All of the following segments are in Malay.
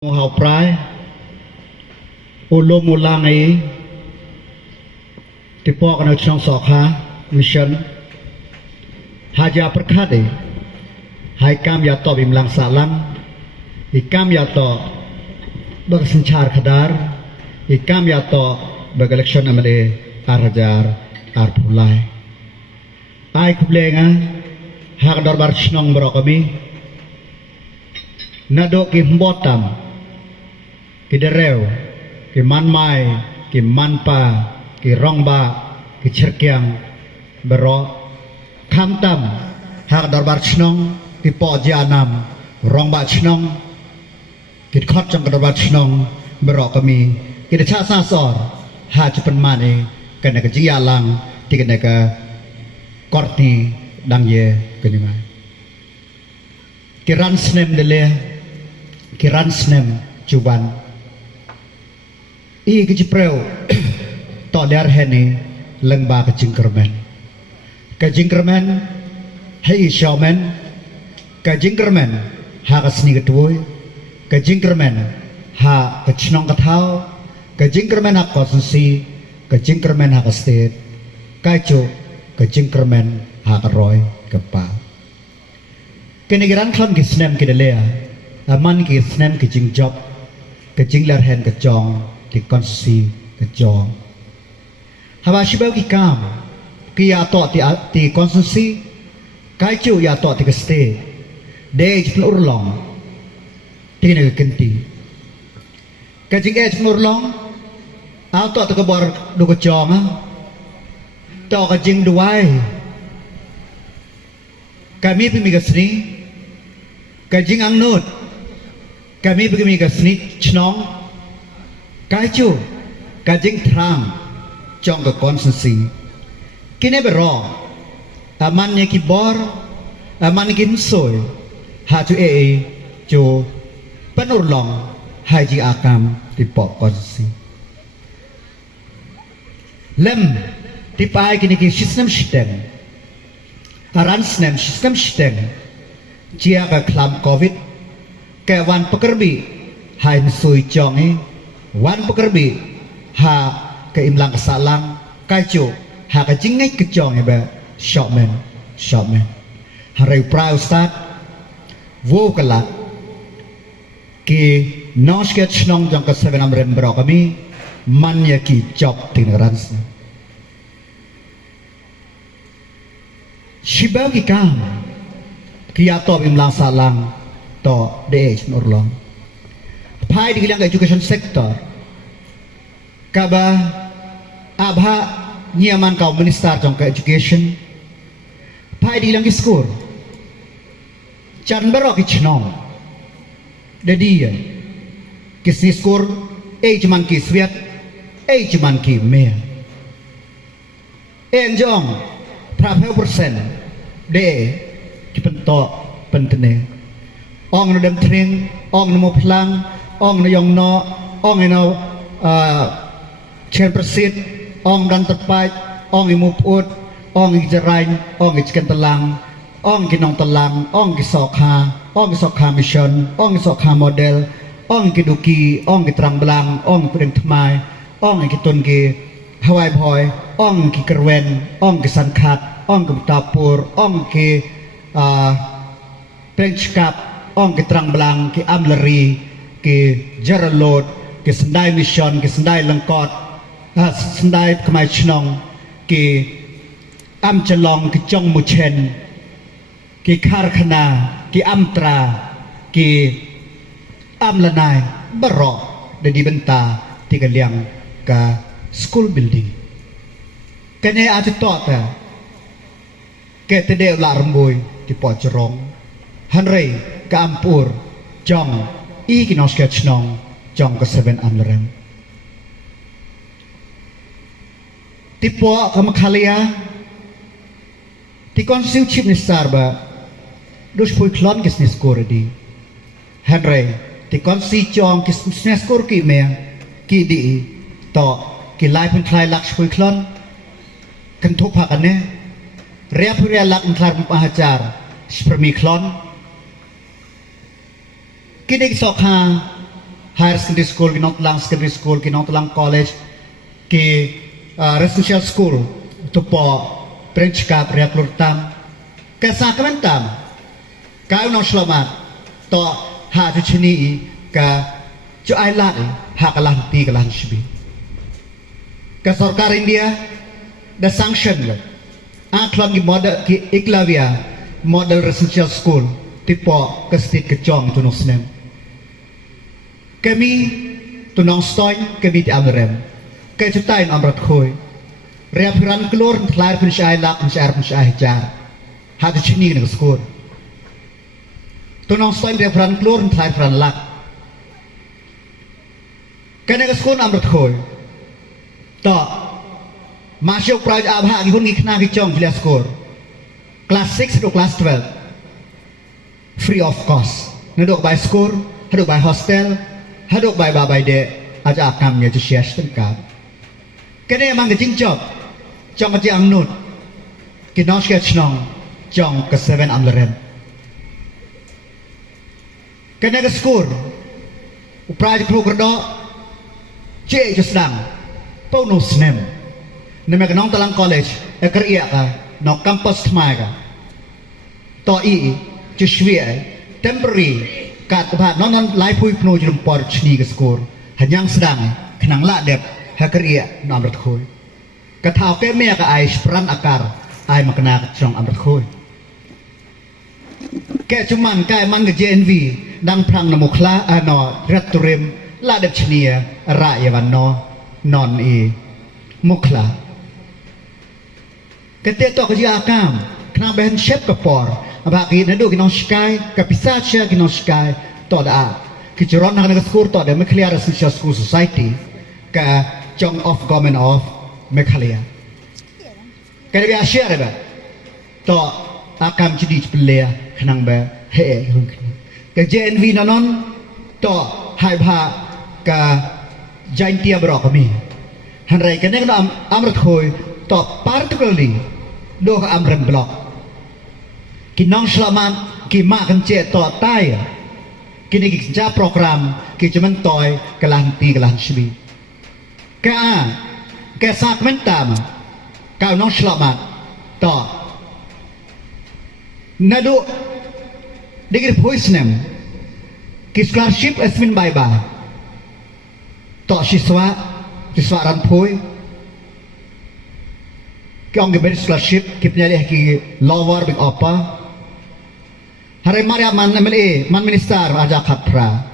học prai ulum ulang ai tipok na trong sokha mission haja perkhade hai kam ya to bimlang salang ikam ya to bersencar khadar ikam ya to berelection amale arajar arpulai ai kublenga hak dorbar snong brokami nado ki mbotam ki dereu ki manmai ki manpa ki rongba ki cerkyang bero khamtam hak darbar chnong ki po janam rongba chnong ki khot trong darbar chnong bero kami ki cha sa sor ha chupan mane kana ka jialang ti kana ka korti dang ye kanima ki ran snem dele ki ran snem chuban i ke jipreu to liar heni lengba ke jingkermen hei showman ke jingkermen ha ke sni ke tuoi ke jingkermen ha ke chnong ke thau ke jingkermen ha konsensi ke jingkermen ha ke state kai chu ke jingkermen ha ke roy ke pa kene geran kham ke snem ke delea aman ke snem ke jing job ke jing lar hen ke jong ki konsi ke jong haba shibau ki kam ki ya to ti konsensi kai chu ya to ti ke ste de jpun urlong ti ne ke kenti ke jing e jpun urlong au to ke bor du ke jong to ke jing duai kami pimi ke sni ke jing ang nut kami pimi ke sni chnong cái chú cái chính thang trong cái consensus cái này bero aman như cái bor aman như cái soi ha chú chú penur long hai ji akam di pok consensus lem di pai kini cái system aran system chia cái klam covid cái wan pekerbi hai soi chong ấy wan pekerbi ha ke imlang kesalang kacu ha ke jingai kejong ya ba shopman hari pra ustad wo kala ki nos ke chnong jong ke 7 rem bro kami man ya ki job tinran shibau ki kam ki atop imlang salang to de nurlong pai di bilang education sector kaba abha nyaman kau minister trong ke education pai di bilang skor chan berok ki chnong dedi ya kisni skor cuman ki swiat cuman ki me jong praphe persen de ki pento pentene ong no dem tring ong no plang ong no yong no ong no chen persit ong dan terpai ong imu put ong ijarain ong ikan telang ong kinong telang ong kisokha mission ong kisokha model ong kiduki ong kitrang belang ong kudeng thmai ong kitun ki hawai boy ong ki kerwen ong kisankat ong kitapur ong ki pengchkap ong kitrang belang ki amleri ki jaralot ki sendai mission ki sendai lengkot sendai kemai chnong ki am chelong ki chong muchen ki karkhana ki amtra ki am lanai bero de di benta tiga liang ka school building kene ati tota ke tede la remboi ti po cerong hanrei ka ampur jong i kinos ke chnong jong ke 7 amlerem tipo kamakhalia ti konsiu chip ni sarba dos pui klon kis ni skor di henry ti konsi jong kis ni skor ki me ki di to ki lai pun klai lak pui klon kan thuk phakan ne ria phuria lak klar pahajar spremi klon kini sokha higher secondary school kinong telang secondary school kinong telang college ki residential school tu po branch ka priak lurtam ke sakamentam kau nong selamat to ha tu chini ka chu ai lat ha kalah ti kalah shibi ke sarkar India da sanction le aklan ki model ki Iklavia model residential school tipo ke state ke chong tu nosnem kami tu nong stoin kami di amrem ke chutain amrat khoi reapran klor thlai pun syai lak pun syar pun syai jar ha tu chini ne school tu nong stoin reapran klor thlai pran lak kene ke school amrat khoi to masuk praj abha ki hun ki khna ki chong jlia score class 6 to class 12 free of cost nadok by score hadok by hostel hadok by babai de aja akam ya tu share tengkap kene mang ke jingjob chong ke ang nut ki nos ke chnong chong ke 7 amleren kene ke score praj kru kerdo che je sedang bonus nem neme ke nong talang college eker iya ka no campus thmai ka to I chu shwie temporary kat ba non lai phui pno jum por chni ke skor hanyang sedang khnang la dep haker iya no amrat khoi ka thau ke me ka ai spran akar ai makna chong amrat khoi ke chuman kai man ke JNV dang prang namo khla ano returem la dep chnia ra yawan no non I mukla ketika kerja akam kena bahan shape kepor apa kita nado kita sky kapisa cia kita sky to ada kiceron nak nak skor to ada Meghalaya Residential School Society ke Chong of Government of Meghalaya kalau biasa share ba to akam jadi pelaya kenang ba he ke JNV nanon to hai ba ke Jaintia berok kami hanrai kena kena amrat khoi to particularly do amrem block kinong selamat ki ma kan che to tai kini ki ja program ki cuman toy kelan ti kelan shbi ke sakmentam ka nong selamat to nadu digir voice nem ki scholarship asmin baiba to siswa ran phoi kong ke scholarship ki penyalih ki lower big apa hari maria man MLA man minister aja khatra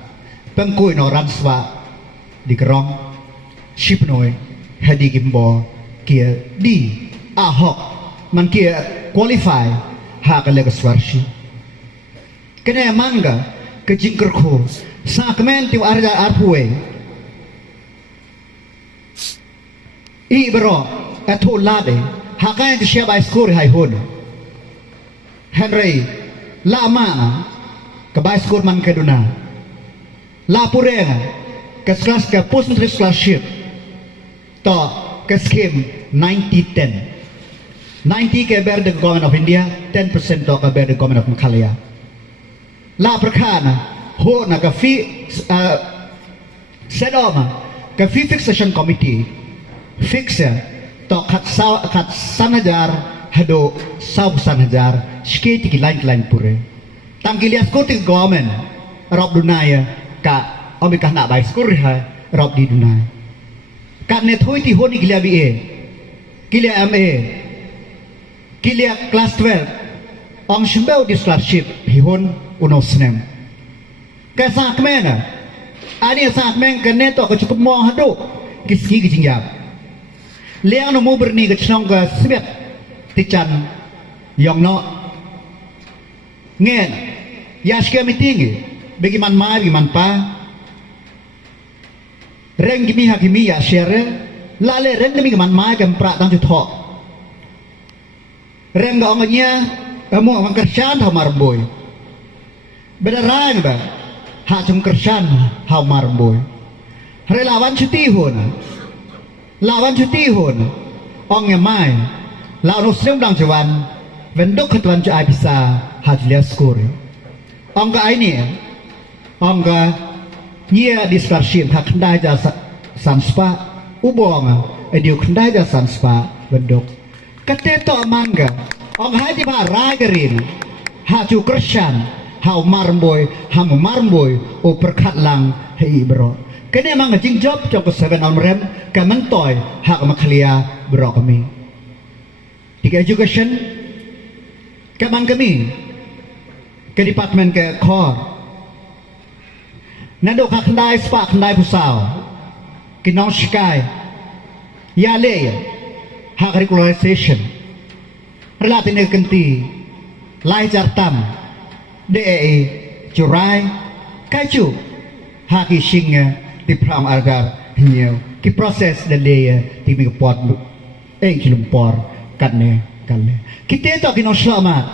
pengkui no ranswa di kerong ship noi hadi gimbo kia di ahok man kia qualify ha ka le scholarship kena manga ke jingker ko sakmen tiu arja arpue I bro atho lade hakai ke share by score hai hon Henry lama ke by score man keduna la pureng ke kelas ke post scholarship to ke scheme 90-10 90 ke bear the government of India 10% to ke bear the government of Meghalaya la prakhana ho na ke fee set up ke fee fixation committee fix to kat sanajar hado sab sanajar sketi ki lain pure tam ki lias kotik government rob dunaya ka omikah nak bai skur ha rob di dunaya kat ne thoi ti honi ki bi e ki MA ki class 12 ong shmbeu di scholarship hi hon unosnem ka sa kmena ani sa kmen kan ne to ka cukup mo hado ki ski ki jingyap liang no mo berni ke chnong ke sibet tichan yong no ngen ya shke meeting bagi man ma bagi man pa reng gimi ha gimi ya share la le reng gimi man ma ke pra tang ju tho reng ga ongnya mo ang kershan ha marboy beneran ba ha chung kershan ha marboy relawan cuti hona lawan cuti hon ong yang mai lawan uslim dang jawan vendok ketuan cu bisa hajlia skor ong ka ini ong ka Nia di starship hak kendai ja sanspa ubong ediu kendai ja sanspa bedok. Keteto mangga ong haji ba ragarin ha cu Kristen ha marmboy ha marmboy o perkat lang hei bro. Kene mang jing job trong seven on rem ka mentoy ha ma khlia bro kami. Tiga education ka mang kami ke department ke core Nado ka kendai spa kendai pusau kinong sky ya le ha regularization relatin kenti lai jartam de jurai kaju ha ki singa di pram agar hiu ki proses de le ti mi pot kilumpor kanne kita to kinong selamat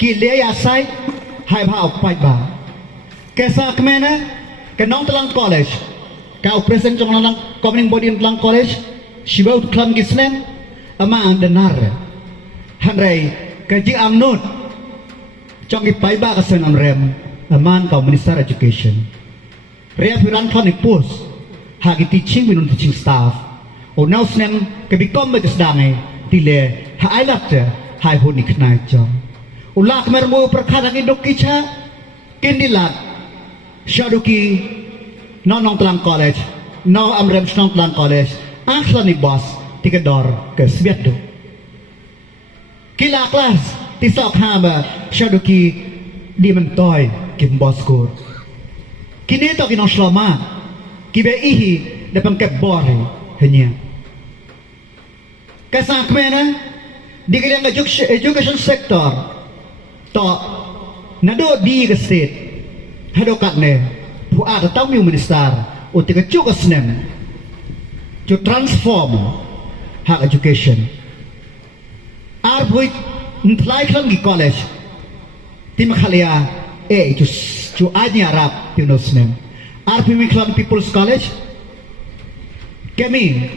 ki le ya sai hai ba pai ba kesa kemana kenong telang college kau present trong telang governing body telang college siba klan gislen ama ang denar hanrai kaji ang not trong ki pai ba kasen am rem aman kau minister education rea piran klan ipus ha ki teaching minun teaching staff o now snem ke bikom ba sedang tile ha ailat hai honi knai jong ulak mermo perkara ki dokicha kendilat syaduki nong telang college no amrem nong telang college akhlan ni bos tiga dor ke sbiat do kila kelas tisok haba syaduki di mentoy kim bos kur kini to kinong selama kibe ihi depan ke bore hanya kasak mena di kalian education sector to nado di ke state hadokat ne pu ada tahu mi minister utika cuka snem to transform hak education arbui ntlai klan gi college tim khalia ju aja arab tino snem arpi mi klan people's college kami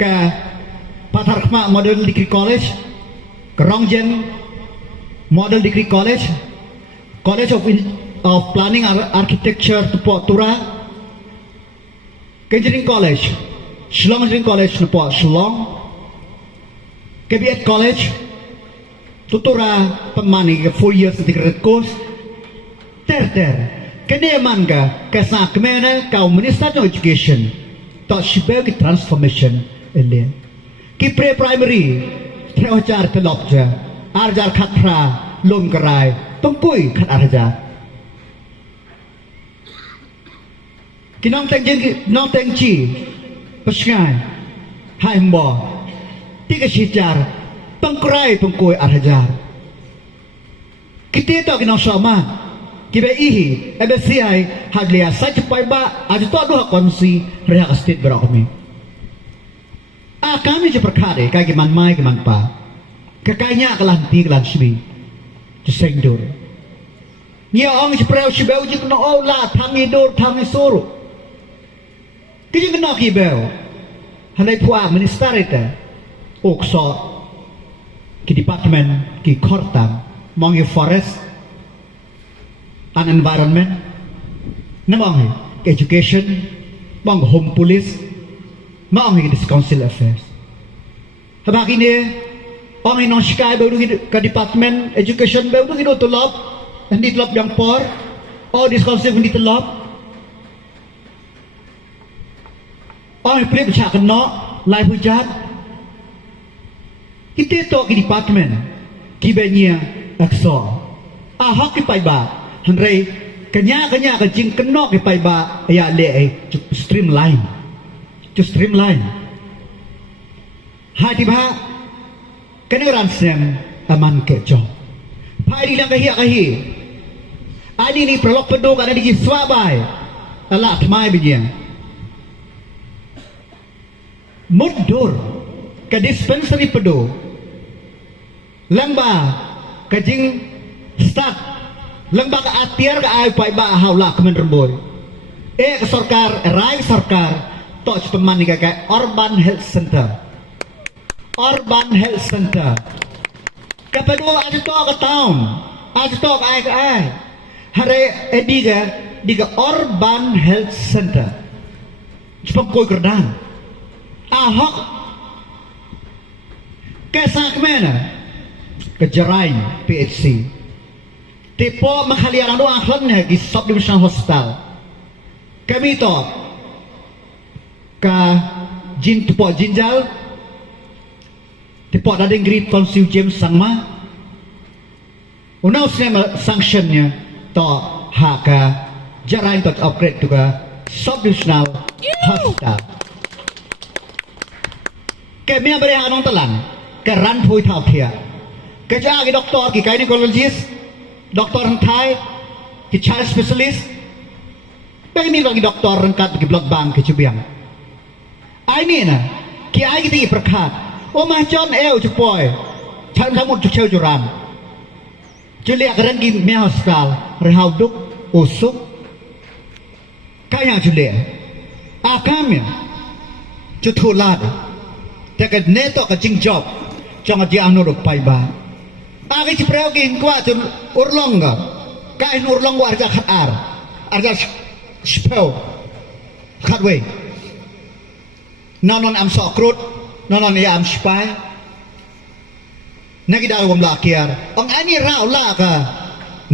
ke Pathar Khma model degree college Kerongjen model degree college college of planning architecture Tura Engineering college Shillong Engineering college Shillong KBS college Tutura pemani 4 years integrated course ter kene manga kasa kemana kau minister of education to shibel ki transformation ele ki primary treojar pelopja arjar khatra lom karai tungpui khat arja kinong tengji peskai hai mbo tiga sijar pengkurai pengkui arhajar kita to kinong sama kibe ihi ebesiai haglia sacepai ba ajuto aduh konsi reha state berokmi kami je perkara kaki man mai ke man pa kekanya kelanti kelan sbi jesengdur nia ong je preu sibeu je kena ola tangi dur tangi suru kiji kena kibeu hanai puak minister itu okso ki department ki kortam mongi forest and environment namong education mong home police mong this council affairs habang ini ong inong sky baru ke department education baru gitu tulop nanti tulop yang por this council nanti tulop ong pilih bercak kena live hujat kita to ke department kibanya akso hak kipai ba Henry kenya kejing kena kipai ba ya le streamline hai tiba keneran sem aman kejo pai di lang kahi ani ni prolog pedo kana di swabai ala thmai bijia mundur ke dispensary pedo lamba kejing start lamba ka atiar ka ai pai ba haula kemen remboy ke sarkar rai sarkar to peman ni ka urban health center kapado aja to ka town aja to ka ai hare ediga di ke Urban Health Center sebab koi kerdan Ahok kesak mana kejarain PHC tipo makhalian doang akhlaknya di subdivision hospital kami to ka jin tipo jinjal tipo dadeng grid konsil James sangma unau sema sanctionnya to haka jarain to upgrade to ka subdivisional hospital kami yang beri anong talan ke ran thui thao thia ke ja ki doktor ki gynecologist doktor Thai ki child specialist begini lagi doktor rengkat ki blood bank ki cubiang ai ni na ki ai ki ti perkat o ma jon eo chupoi chan thamut chu cheu juran julia karen ki me hospital rehau duk usuk kaya julia akamnya chu thulatแต่ก็เนตก็จริงจบจังจะเอาหนูไปบ้านอากิจเปล่ากินกว่าจนอุรลงก็กายอุรลงว่าจะขัดอาจจะสเปลขัดเวนอนอัมสอกรุดนอนยามสไปนักกีฬาผมลาเกียร์องอันนี้เราลากะ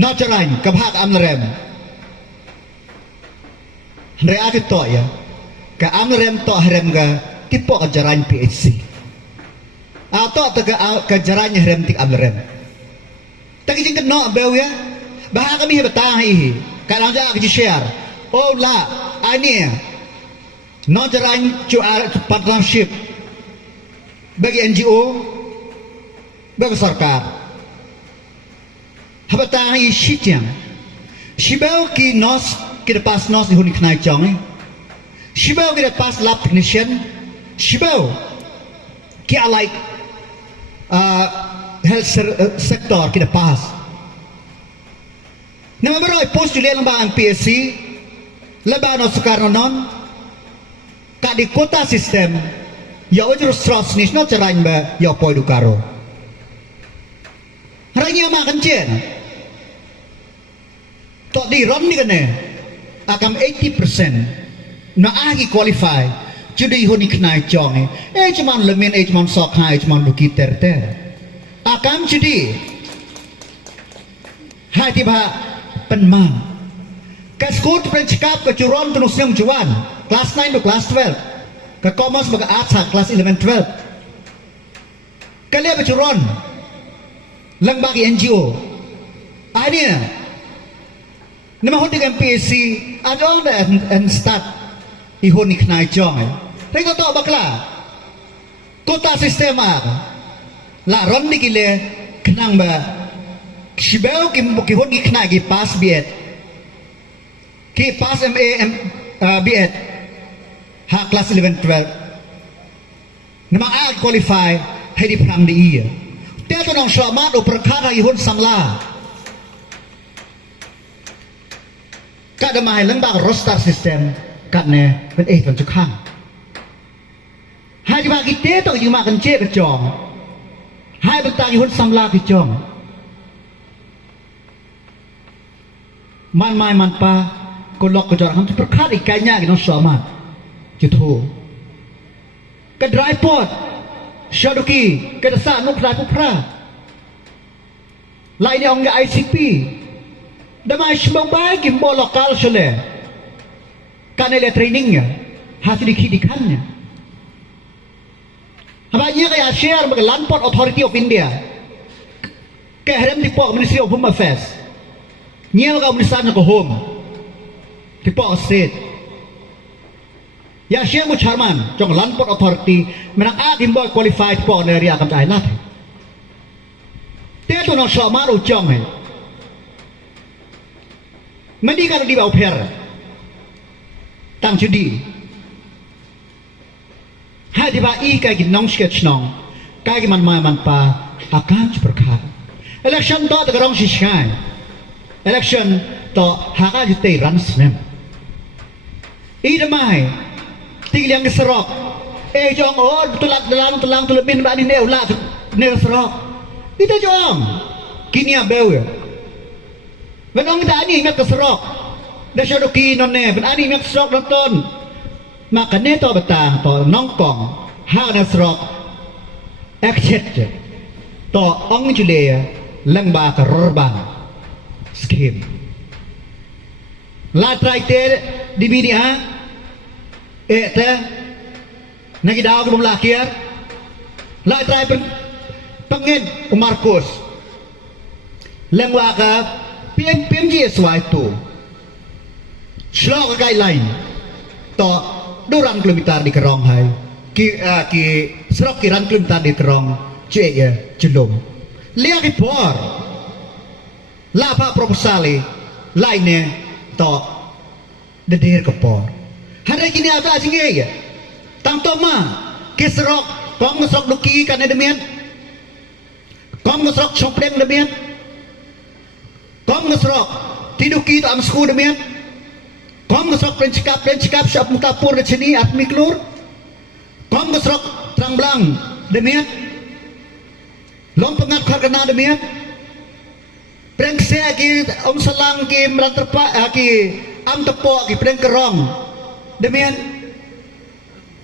นอจรันกับภาคอัมเรมเรียกต่อยกับอัมเรมต่อเรมกะtipo kejaran PHC atau kejarannya rem tik amrem tapi jing kena bau ya bahag kami betah hi kadang ja ki share oh la ani no jaran partnership bagi NGO bagi sarkar habata hi shitiang shibau ki nos ki pas nos di huni knai chong shibau ki pas lab technician Shibau kia like health sector kita pas nama beroi post julia lembaga PSC lembaga sekarang non kak di kota sistem ya ujur stros nis no cerain ba ya poi dukaro haranya makan jen tok di ron ni kene akam 80% na agi qualify jadi huni kenai jong cuman lemin cuman sok hai cuman luki ter akan jadi hai tiba penman ke school pencekap ke curon terus yang cuan kelas 9 to kelas 12 ke commerce ke arts kelas 11 12 kalian bercuron lang bagi NGO ini nama huni kan PSC ada and start ihon ni kenai jong tapi kau tahu bakla kota sistem la ron ni kile kenang ba shibau ki hon ni kenai ki pas biet ki pas biet ha kelas 11 12 nama a qualify hai di perang di iya dia tu nong selamat perkara ihon samla kada mahai lembag roster system kadneเป็นเป็นจุกข้างให้จะมากิเต้ต้องยิงมากันเจ๊กระจองให้เป็นตาอยู่หุ่นซ้ำลากิจองมันไม่มันปะก็ล็อกกระจองทำทุกประคาดอีกไกลยากน้องสอมาจุดโทกระไดปอดชาดุกีกระสานุกรายผู้พระไล่ในองค์ ICP ดำมาชมบายกิมบอลล็อกกัลเฉลยการในเทรนนิ่งเนี่ยหาสิ่งที่ดีขั้นเนี่ยHabanya kaya share bagi Land Port Authority of India. Kaya haram tipo Ministry of Home Affairs. Niya ka ministranya ko home. Tipo state. Ya share mo chairman jong Land Port Authority menang agim boy qualified po na area kam tai lat. Teto no so maru jong he. Mandi ka di bau per. Tang judi. Hai di ba i kai nong sketch nong kai man mai man pa akan perkara election to the rong shiskai election to haka jute ran snem i de mai ti liang serok jong oh tulang tulemin ba ni neu la neu serok itu jong kini abeu benong da ni ngat serok dah syadoki nonne ben ani mek srok nonton maka ne to betang to nongkong ha na srok accept to ong jule lang ba ka rorbang scheme la traite di bini ha te nagi daw ko lakiar la trai pengen Markus lang wa ka piem ji swai tu Shlok guideline to 200 kilometer di kerong hai ki serok kiran kilometer di kerong je ya jelum lia ki por la pa proposal lainnya to dedir ke por hari kini ada singe ya tang to ma ki serok kong serok duki kan demian kong serok chopreng demian kong serok tiduki to am sku demian Kom ngesrok pencikap siap mutapur di sini atmi kelur. Kom ngesrok terang belang demian. Lom pengat kena demian. Prengse ki om selang ki meranterpa ki am tepok ki preng kerong demian.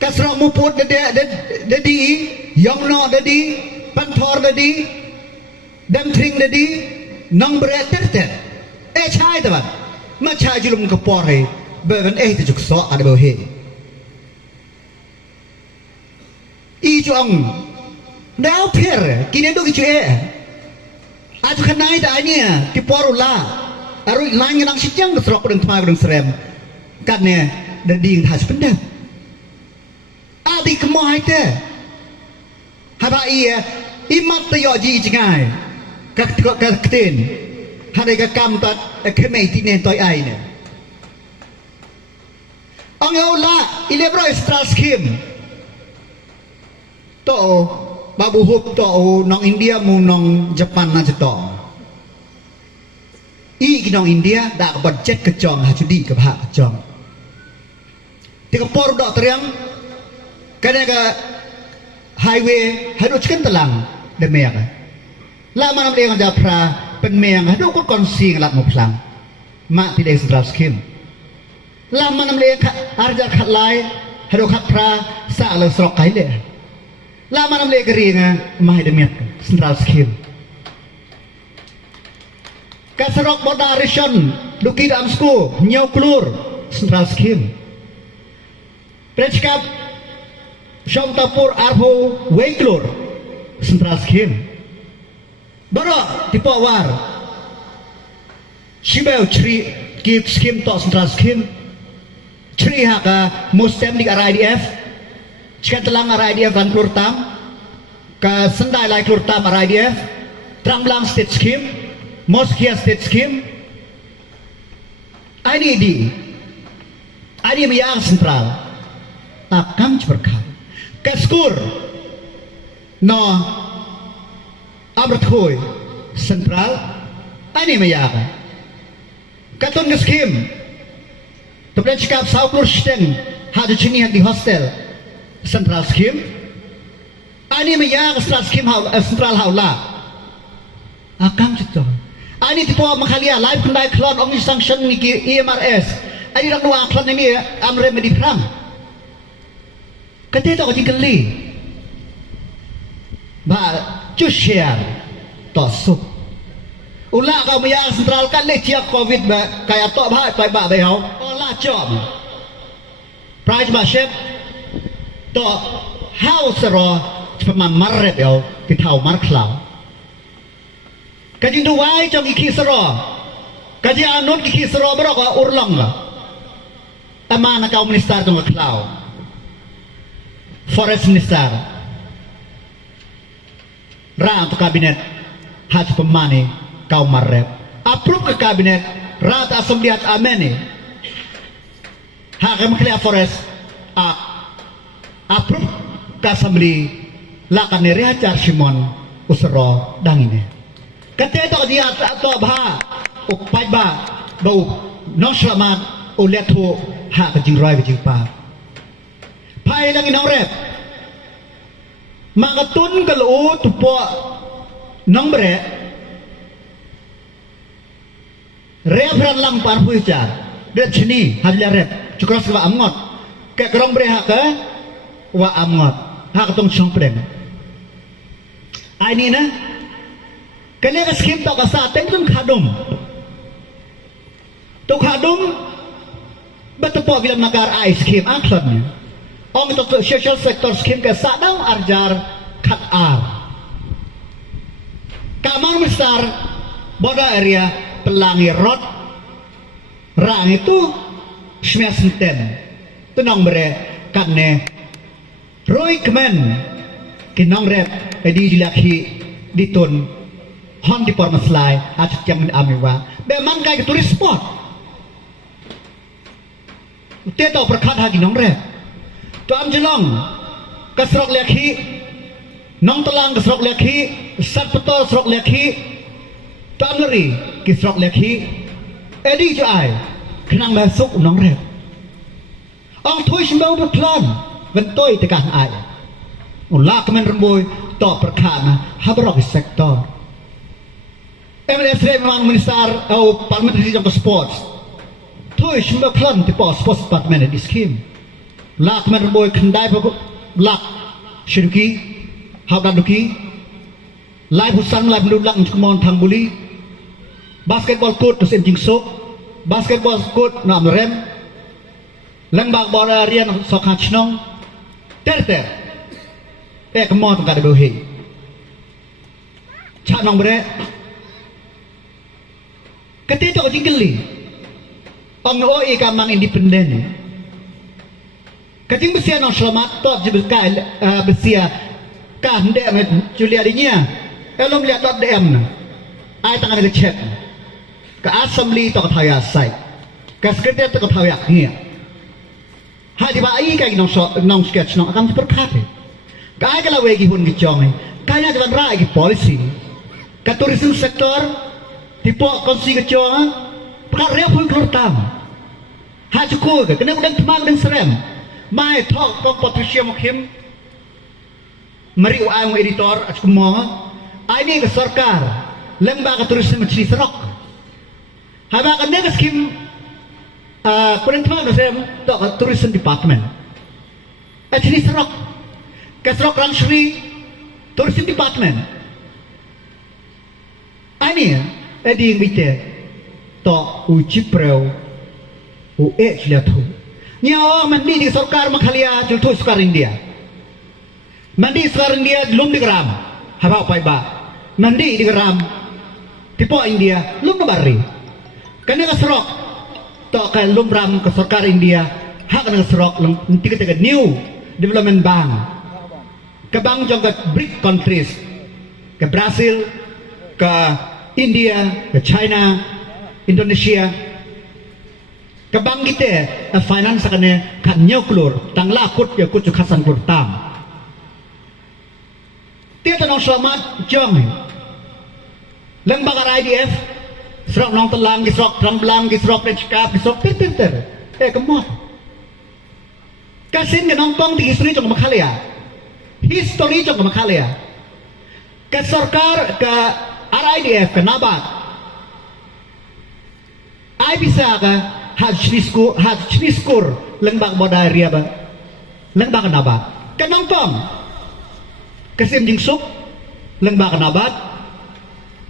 Kasrok muput dedi yong no dedi pantor dedi dem tring dedi nong berat terter. Chai teman. Ma chai julum ke pore began tu juk so ada bohe I juang dau per kini do kicu aju kanai da ania ki porula aru lang nang sijang besrok deng tma deng serem katne dan ding has pendam adi kemo haite haba ia imat yo ji jingai kak tin hari ka kam tat kemei tinen toy ai ne ang yola ilebro stral scheme to babu hup to nong India mu nong Japan na to I ki nong India da ka budget ke jong ha judi ke ha jong ti ka por do triang kana ka highway hadu chikan telang de mek la manam de ja praเป็นเมียงให้ดูก็คอนซีงหลักมุพลังมาที่เด็กสตราสคิมลามันนำเลี้ยงอาร์จักขัดไล่ให้ดูขัดพระสาเลสรอกไก่เลยลามันนำเลี้ยงกรีงมาให้เดมียสตราสคิมกสรอกบดาริชอนดูกีดามสกูเนียวคลูร์สตราสคิมเปรชกับชมตาปูร์อาร์โฮเวกลูร์สตราสคิมBaru tipe war, Shibel Chri Kip Skim to Central Skim, Chri haka Muslim di RIDF, Chikan telang RIDF dan Klurtam, ke Sendai lai Klurtam RIDF, Tramblang State Skim, Moskia State Skim, ini yang sentral, akan berkah, Kaskur, no. Abrathoy Central ani mayaka katon ngeskim to prenchkap saukur steng hadu chini di hostel Central Scheme ani mayaka Central haula akam chito ani tipo makhalia live kundai klon ong sanction ni EMRS ani rang nuang klon ni amre medi pram kate to ko tikali ba chu share tosu ula kau maya Central kan le chia covid ba kaya to ba pai ba bai hau la job price ba chef to house ro paman marret yo ki thau mar khlau kajing du wai trong ki sro kaji anut ki sro bro ko urlong la amana kau minister tong khlau forest minister Ra untuk kabinet haj pemani kau marrep approve ke kabinet rat assembliat ameni hakam klia forest approve ke assembly lakan ria jar simon usro dangine kate to dia to bha upai ba bau no selamat uletu hak jingroi bijingpa pai lang inong rep Makatun kalau tupo nombre referan lang parpuicar Dia sini hadir rep. Cukup sewa amot. Kayak kerong bereha ke wa amot. Hak tong chong prem. Ini na. Kalian skim tak kasar. Tengok khadum. Tu khadum. Betul bila nagar ice skim akhirnya. Om itu social sector skim kasar daun arjar khat ar. Kamar besar border area pelangi rot. Rang itu sembilan senten. Tenang bere karena Roy Kemen kinong rep edi dilaki ditun hon di pormaslai acak yang amiwa. Beman kai turis spot. Dia tahu perkat hagi nong rep. Tu am jelong kasrok laki nong telang kasrok laki sat petol kasrok laki tu am ngeri kisrok laki edi jai kenang masuk nong rep. Ông thôi xin bao bật lan vẫn tôi thì càng ai một lạc men ramboi to perkana habrok sektor MNSD memang minister atau parliamentary trong sports thôi xin bao lan thì po sports department di scheme lạc men ramboi kendai pa lạc shiruki hawdan duki live husan live nulak kumon thang buli basketball court terus jing sok basketball court nam rem lembag bola rian sokha chnong ter kemon tengah dohi cak nong bre ketika kau tinggali om no ikaman independen keting besia nong selamat top jebkai besia kah ndek met julia dinya elom lihat dot dm ai tengah ada chat ke assembly to thaya sai ke sekretariat to thaya ngia hadi ba ai kai nong sketch nong akan berkata kai kala wegi hun gi chong kaya jalan rai gi policy ka tourism sector tipo konsi gi chong ka re pun klor tam ha chuku ke kena udan tmang dan serem mai thok kong patricia mokhim mari uang editor akumong ai ni ke sarkar lembaga tourism chi serok haba kan ne skim Perintah Nasem untuk tourism department. Actually serok, keserok Rangsri tourism department. Ini edi yang bite to uji preu liatu. Nyawa mandi di sarkar makhalia jultu sarkar India. Mandi sarkar India belum digeram. Haba apa iba? Mandi digeram. Tipo India belum nabari. Karena keserok to kan lumram ke sarkar India hak nang serok tiga new development bank ke bank jong ke BRIC countries ke Brazil ke India ke China Indonesia ke bank kita finance kan kan nyoklur tang lakut ya kut khasan kurtam dia tanong selamat jong lembaga IDF serok nong telang gisrok terang belang gisrok dan cekap gisrok ter kemot kasin ke nongkong di history jong makhalia history jong makhalia ke sarkar ke RIDF ke nabat ai bisa ke haj chniskur lengbak boda ria ba lengbak nabat ke nongkong kasim jingsuk lengbak nabat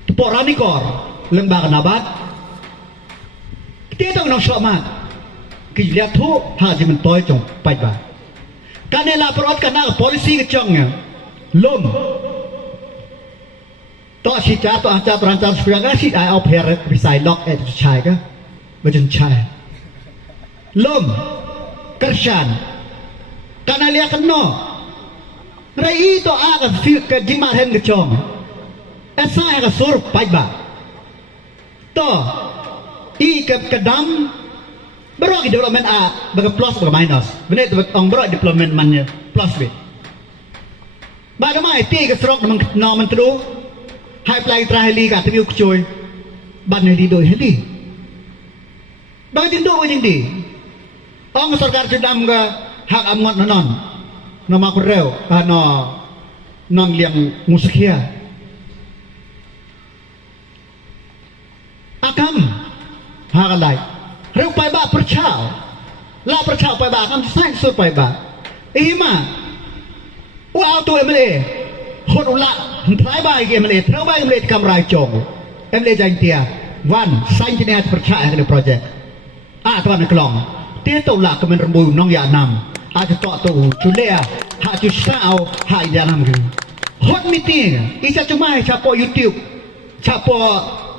teporanikor lembaga nabat kita tahu nong selamat kijliat tu haji mentoy jong pai ba kanela perot kana polisi kecongnya lum to si cha to acha terancam supaya si ai au per bisai lock et chai ka bajen chai lum kershan kana lia keno rai to aga ke jimar hen kecong esa ga sur pai ba to i ke dam bro ki development a baga plus baga minus benar tu ong bro development man plus b baga mai ti ke serok no man tru hai plai tra heli ka tu kucoi ban heli doi heli baga tin do jing di ong sarkar judam ga hak amot non no ma ku reu no non liang musakia akam hakalai reu pai ba la percaya pai ba kam sai sur pai ba ima wa tu MLA hot ula thai ba ke MLA thau ba MLA kam rai chong MLA jang tia wan sai ni hat percaya ke project tuan kelong dia tu lah kemen rembu nong ya nam tu chulea ha tu sao ha ya nam ke hot meeting isa cuma chapo YouTube chapo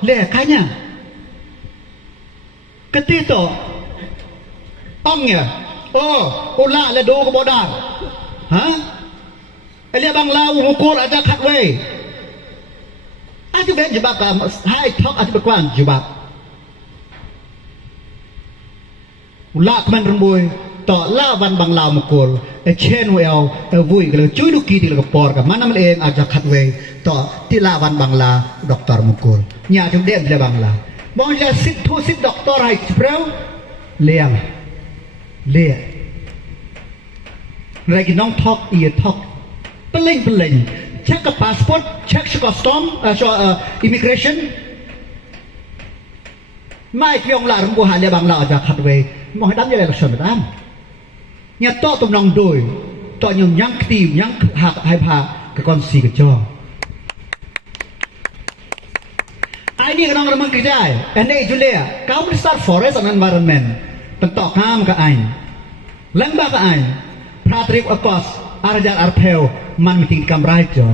le kanya ketito ongnya ula le do ko bodar ha elia bang lau mukul aja khatway aja ben jebak hai thok aja bekwan jebak ula kemen rembui to la van bang lau mukul chen wel vui ke chui du ki ti ke por ka mana men eng aja khatway to ti la van bang la doktor mukul nya jum dem le bang la mong ja sit doktor hai spreu liang le lagi nong thok ia thok peling check ke passport check custom immigration mai piong la rembu ha le bang la aja khatway mong dam ye la shon dam nya to tum nong doi to nyong yang kti yang hak hai pha ke kon si ke cho ai ni nong remang ke jai ene julia kau besar forest and environment pentok kam ke ai lang ba ke ai pratrip akos arajar arpel man meeting kam rai cho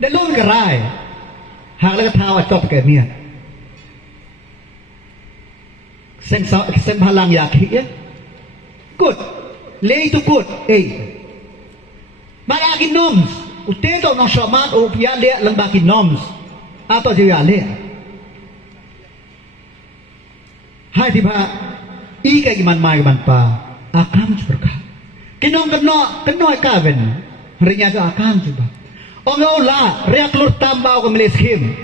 de lo ke rai hak le thao a chop ke mia sen phalang ya khi good lei tu good bagi noms utento no shaman o pia le lang bagi noms atau dia le hai di ba i ka giman mai man pa akam berka kinong keno ka ven rinya ka akam juga ongau la ria klur tambau ke melis kim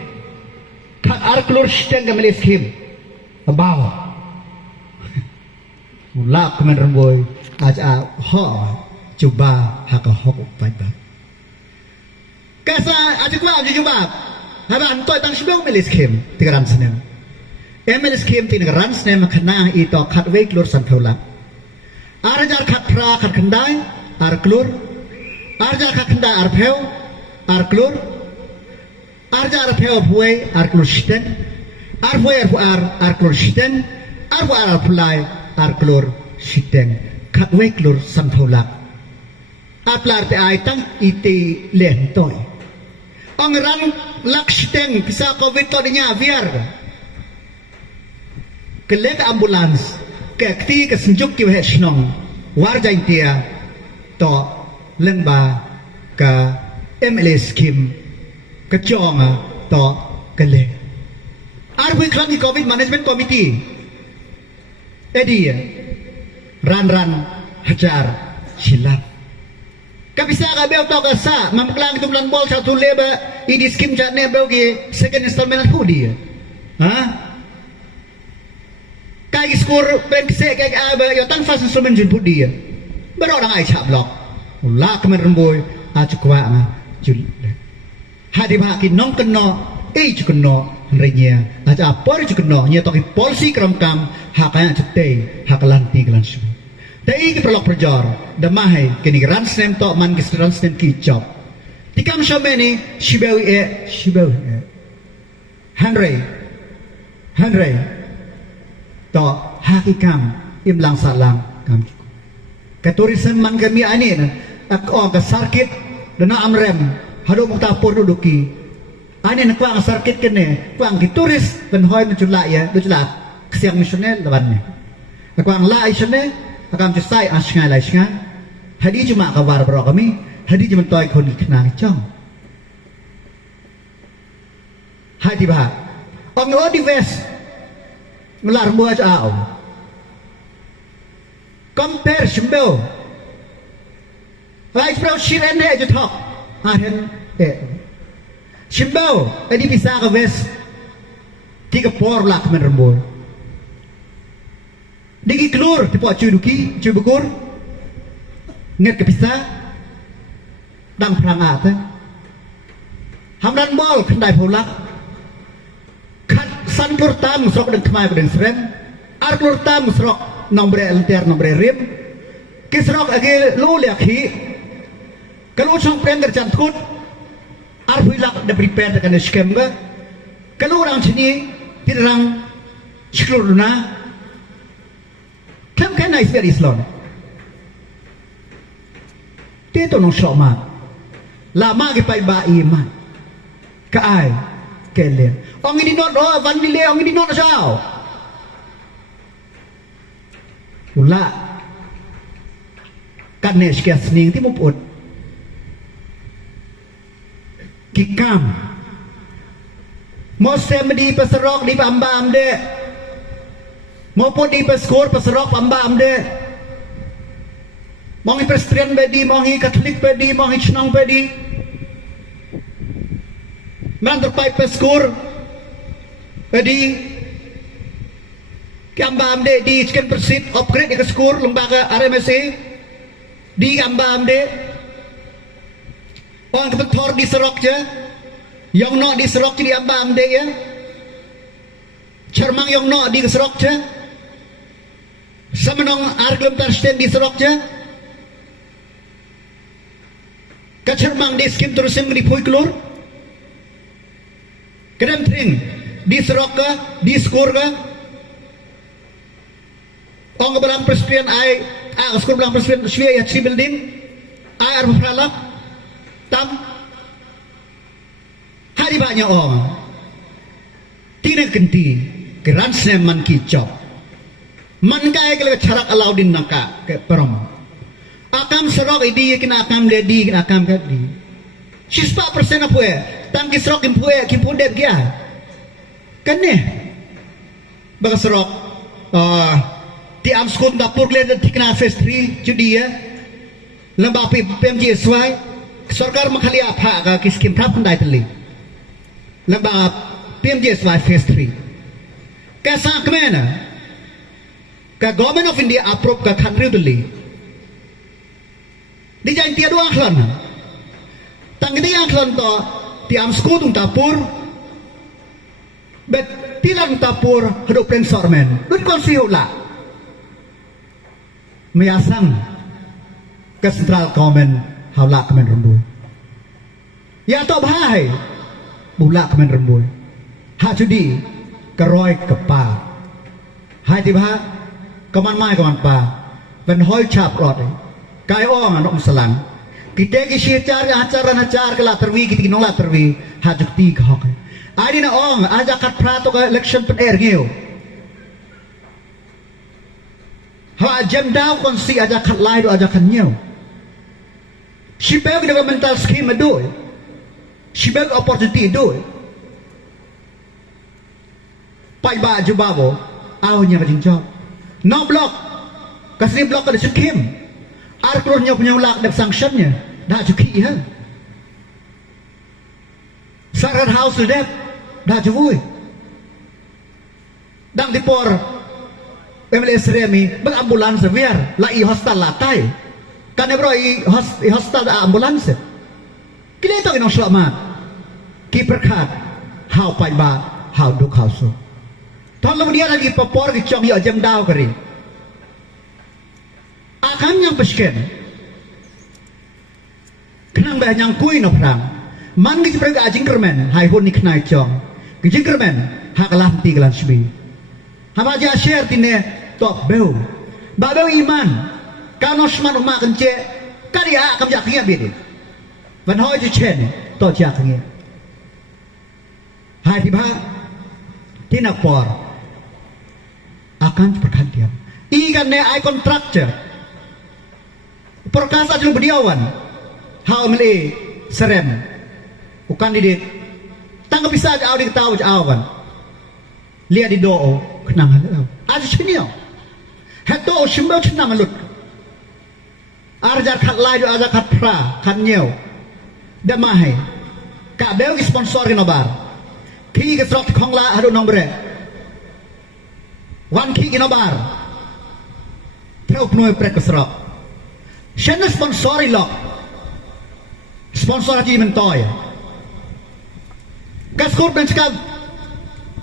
khat ar klur steng ke melis kim abau la kemen remboy aja ho coba hak hok pai ba kasa aja kwa aja coba haban toy tang sibeu melis kim tigaran senem melis kim tigaran senem khana i to khat we klur san thola arjar khat pra khat khandai ar klur arjar khat khandai ar pheu ar klur arjar ar pheu phue ar klur shten ar phue ar klur shten ar phue ar phulai ar klur shten khat we klur san thola aplar te ai tang ite len toy ong ran lak shten pisa covid to dinya viar kelek ambulans ke kti ke senjuk ki he snong war jain tia to lengba ka MLA scheme ke chonga to kele ar bui klan ki covid management committee edi ran hajar silap kabisa ka bel to ka sa mamklang tumlan bol sa tuleba idi scheme jatne bel ki second installment ku dia ha kai skor ben kse kai aba yo tan fas instrument jin put dia bero dang ai chap lok la kemen remboy a chukwa ma jul hadi ba ki nong keno chukno renya aja por chukno nya to ki polisi kram kam hakaya chute hakalanti klan shu dai ki prolok projor damai ke ni ran snem to man ki ran snem ki chop tikam shomeni shibewi Henry to hakikam imlang salang kam ke tourism man kami ani na ako ka sarkit dana amrem hado mong tapor duduki ani na kwang sarkit kene kwang ki turis ben hoy na chula ya do chula kesiang missionel lawan ni kwang la isne akam jusai asnga la isnga hadi cuma kabar bro kami hadi cuma toy kon kena chong hadi ba ong o di west ngelar mua cho ảo compare shimbel lại pro shiren he cho thọ hen shimbel edi bisa ka west tiga por lak men rembol digi klur tipo cuy bukur nget ke bisa dang pranga te hamdan bol kendai pulak san kurtam sok den kemai den sren Arklur tam serok nombre lenter nombre rim. Kisrok agi lu liakhi. Kalau usang prender cantkut. Arhuilak da prepare dengan skem ga. Kalau orang sini tirang seluruh na. Kem kan nice very Islam. Dia tu nong syok lama ke pai ba iman. Ka ai kelen. Ong ini not van dile ong ini not sao. Ula kan nes ke sning ti muput. Kikam. Mosem di pasarok di pambam de. Moput di paskor pasarok pambam de. Mongi Presbyterian bedi, mongi Katolik bedi, mongi Chnong bedi. Mantar pai peskur bedi. Kamba amde di sekian persit upgrade ke skur lembaga RMSA di kamba amde. Orang kebetor di serok je, yang no di serok di kamba amde ya. Cermang yang no di serok je. Semenong arglem tersten di serok je. Kacermang di skim terusin di pui kelur. Kedam tring di serok ke, di skor ke. Ong belang Presbyterian ai, skor belang Presbyterian Shwia ya 3 building. Ai arba pralap. Tam. Hari banyak orang. Tidak genti. Keran seman kicap. Man kaya kalau carak Alauddin naka ke perom. Akam serok idi kena akam ledi kena akam kadi. 60% apa ya? Tangki serok kimpu ya kimpu dep kia. Kene. Baga serok. Ti am skut dapur le tikna phase 3 judi ya. Lamba PMJSY सरकार मखली आफा का किसकी प्राप्त दायित्व ली लंबा PMJSY phase 3 कैसा कमें ना का गवर्नमेंट ऑफ इंडिया अप्रूव का खंडरी दिल्ली डिजाइन तिया दua akhlon tangdi akhlon to tiam skut tapur bet tilang tapur hidup pensormen dut konsiu la meyasang ke central government haula kemen rembui ya to bhai bula kemen rembui ha judi keroi kepa hai ti bha kaman mai kaman pa ben hoi chap rot kai ong anok selang kita ki siacar acara nacar kala terwi kita nolak terwi ha jukti khok ai na ong aja kat prato ka election pen air ngeu ha jam daw kon si aja kat lai do aja kan nyeu she beg developmental scheme do she beg opportunity do pai ba jubabo au nya kading job no block kasih block ada scheme arkrohnya punya ulak dan sanctionnya dah cuki ha saran house dep dah juvui dang dipor MLS remi bang ambulans biar lai hostel latai kan bro i hostel ambulans kile to ino selamat ki perkat how pai ba how duk how so tolong dia lagi popor ki chong yo jam dau kari akan yang pesken kenang bah yang kui no prang man ki perga ajing kermen hai hun ni knai chong ki kermen hak lah ti kelan sbi haba ja share tine to beu ba beu iman kanos man ma kan che karia kam ja khia bi van hoi ji chen to ja khia hai ti ba tina por akan perhatian ikan ne ai contractor perkasa dulu bediawan how mele serem bukan di tangga bisa aja audi tahu awan lihat di doa kenang halau aja sini heto simbol senang lut arjar kat lai do aja kat pra kat nyeu damai ka beu sponsor ke nobar ki ke srok khong la adu nombre wan ki ke nobar trau pnoi prek ke srok Siya sponsori lo sponsor aja mentoy kaskur benchkab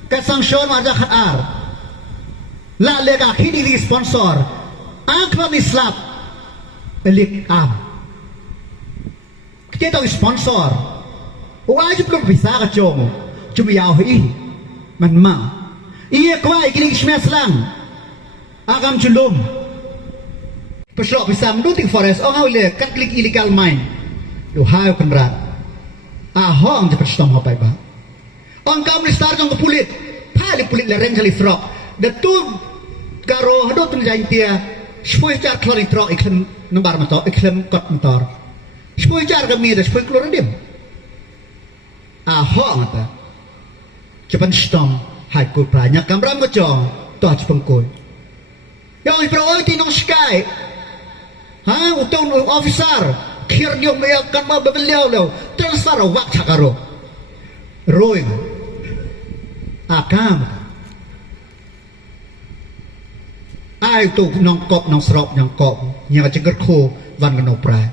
kasang shon aja khat ar la lega kini di sponsor akhlak Islam elik kita tahu sponsor wajib belum bisa kacung cuma yau man mau iya kuai kini kismet selang agam culum peslok bisa menduting forest orang boleh kat klik illegal mine tu hai kenrat ahong cepat stom apa iba orang kamu start jong kepulit pali pulit lereng kali frog detu garo hado tun jain tia sepoi jar klori trok iklan nombar motor iklan kot motor sepoi jar kami ada sepoi keluar dim ahong ata cepat stom hai ku banyak kamram ko jong to cepengkoi yang ibroi tinong sky ha utang officer kir dia meyakan ma beliau lo transfer wak cakaro roy akam ai tu nongkop nong serop nongkop yang cenger ko van keno prai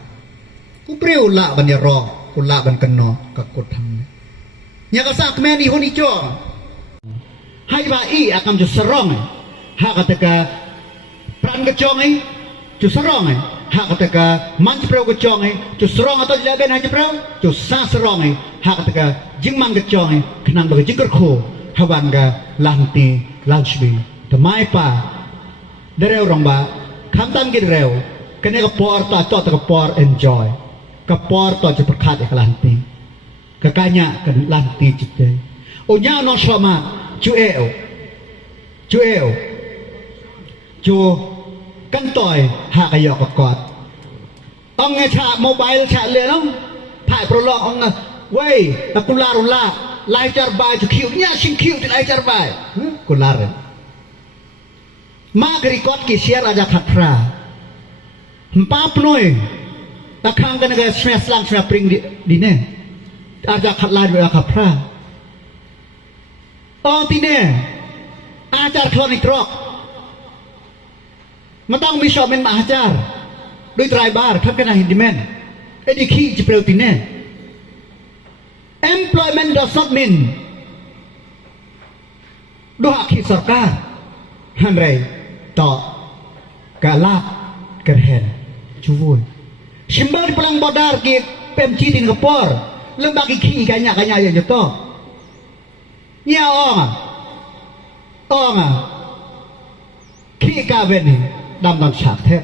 ku preu la ban ya ro ku la ban keno ka kut thang nya ka sak me ni honi cho hai ba i akam ju serong ha kataka pran ke chong ai ju serong ha kataka man preu ke chong ai ju serong atau jaga na preu ju sa serong ai ha kataka jing man ke chong ai kenang ba jenger ko hawan ga lanti lanchbi to mai pa dereu rong ba kham tan ki dereu kene ka por ta to ka por enjoy ka por to je prakhat ka lanti ka kanya kan lanti jite o nya no shoma chu chu kan toy ha ka yok ka kot ong nghe cha mobile cha le nong thai prolog ong wei ta kularun la lai char bai chu khiu nya sing khiu ti lai char bai kular ma record ki share aja khatra mpa pnoi ta khang kan ga stress lang stress pring di ne aja khatla do khatra ong ti ne ajar khoni trok มันต้องมีชอบเป็นมหาจารย์ด้วยไตรบาร์ทับกันหินดิแมนไอ้ดิขี้จะเปล่าตินแน่ employment does not mean ดูหักขีดสกัดฮันไรต่อกาลากระเห็นชูวุ่นชิมเบอร์พลังบอดาร์กีเป็นจีตินกระปอร์เรื่องบางขี้กันยากอย่างจะต่อเนี่ยอ่ะขี้กาเวนดำดำฉากแทบ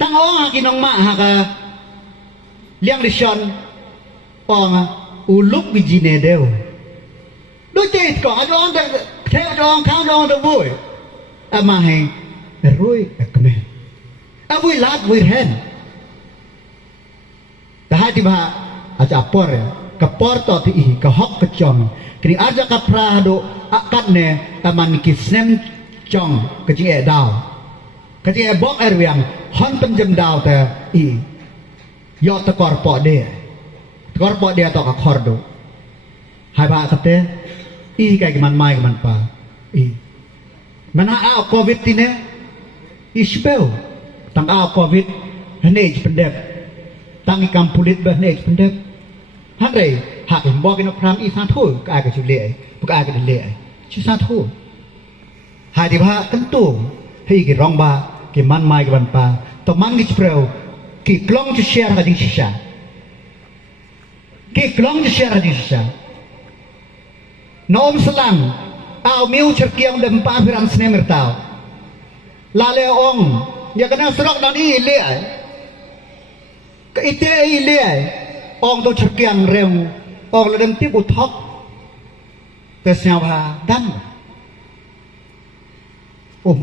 ตั้งหากินน้องมาหากเลี้ยงดิฉันอูลุกวิจิเนเดลดูเจตก่อนร้องแต่เทร้องข้างร้องแต่บุยมาให้รุ่ยกันเนี่ยบุยลาดบุยเห็นแต่ให้ที่บ้าอาจจะปอร์กับปอร์ต่อที่อีกับฮอกกับจอมกรีอาจจะกับพระดูอากัดเนี่ยแต่มันกิสเนมจองกระจิเอดาวกระจิเอบอกเรียงฮันเป็นจำดาวแต่อียอดตะกอร์ปอเดียตะกอร์ปอเดียต่อกับคอร์ดูหายบ้าสักเต้อีไก่กับมันไม่กับมันป่าอีมันหาเอาโควิดที่เนี่ยอีสเปลตั้งเอาโควิดฮันเอจเป็นเด็บตั้งอีกัมพูลิตเป็นเอจเป็นเด็บฮันเรย์หากเห็นบอกกันพรามอีสานทูก็อายกับชุเล่พวกอายกับเล่ชุสานทูหายที่พาตั้งตู้ให้กี่ร้องบากี่มันไม่กี่วันปาต่อมันกี่เปล่ากี่กล้องจะเชียร์กับดิฉันกี่กล้องจะเชียร์กับดิฉันน้อมสลังเอามิวเชร์เกียงเดิมป้าพิรันสเนมร์ตาวลาเลองอย่ากันนะสระนันอีเล่ก็อีเตอีเล่องตัวเชร์เกียงเร็วองระดับที่บุทอกแต่เสียว่าดัน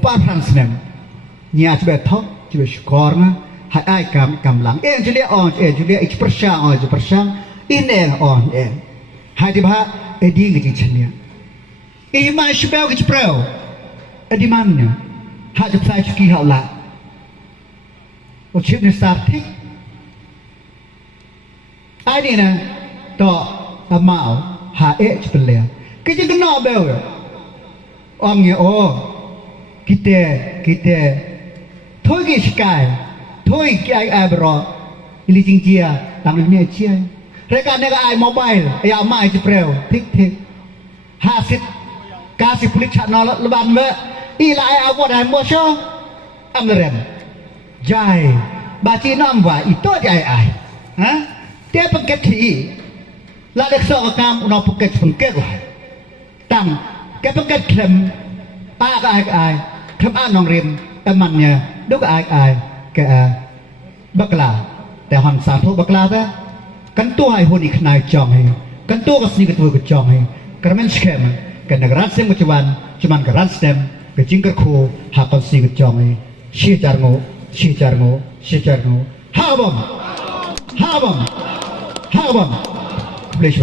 ป้าพิรันสเนมเนี่ยจะแบบทอกจะแบบสกอร์นะให้ไอ้กำลังจะเลี้ยอ่อนจะเลี้ยอีกประชาอ่อนจะประชาอินเองอ่อนเองให้ที่พาเอ็ดดี้กับฉันเนี่ยอีมาชิเบลกับเปล่าเอ็ดดี้มันเนี่ยหาจะใส่ชุดกี่เหล่าละโอชิปในสตาร์ทิกไอ้นี่นะต่ออามาหาจะเป็นเลยก็จะกันนอเบลอ่อนเนี่ยโอ้กิเตถ้วยกี่สกายถ้วยกี่ไอ้บรออิลิจิงเจียต่างเรื่องเนี่ยเชียรายการเนี่ยก็ไอ้โมบายไอ้อามาจะเปล่าทิก50 kasih pulik cak nolak leban be ilai awak dah mosyo amrem jai baci nama itu jai ai ha dia pengket ki la dek sok kam no pengket pengket lah tang ke pengket klem pa ka ai klem an nong rim temannya duk ai ke baklaแต่หอนสาธุบักลาแต่กันตัวไอ้หุ่นอีกนายจองให้กันตัวก็สนิทกับตัวก็จองให้กระมันสแคมกันนักรัฐเซมกุจวันจุมันกระรัฐสเต็มกระจิงกระโคหากันสนิทกับจองให้ชี้จารโง่ฮาบอมเพลช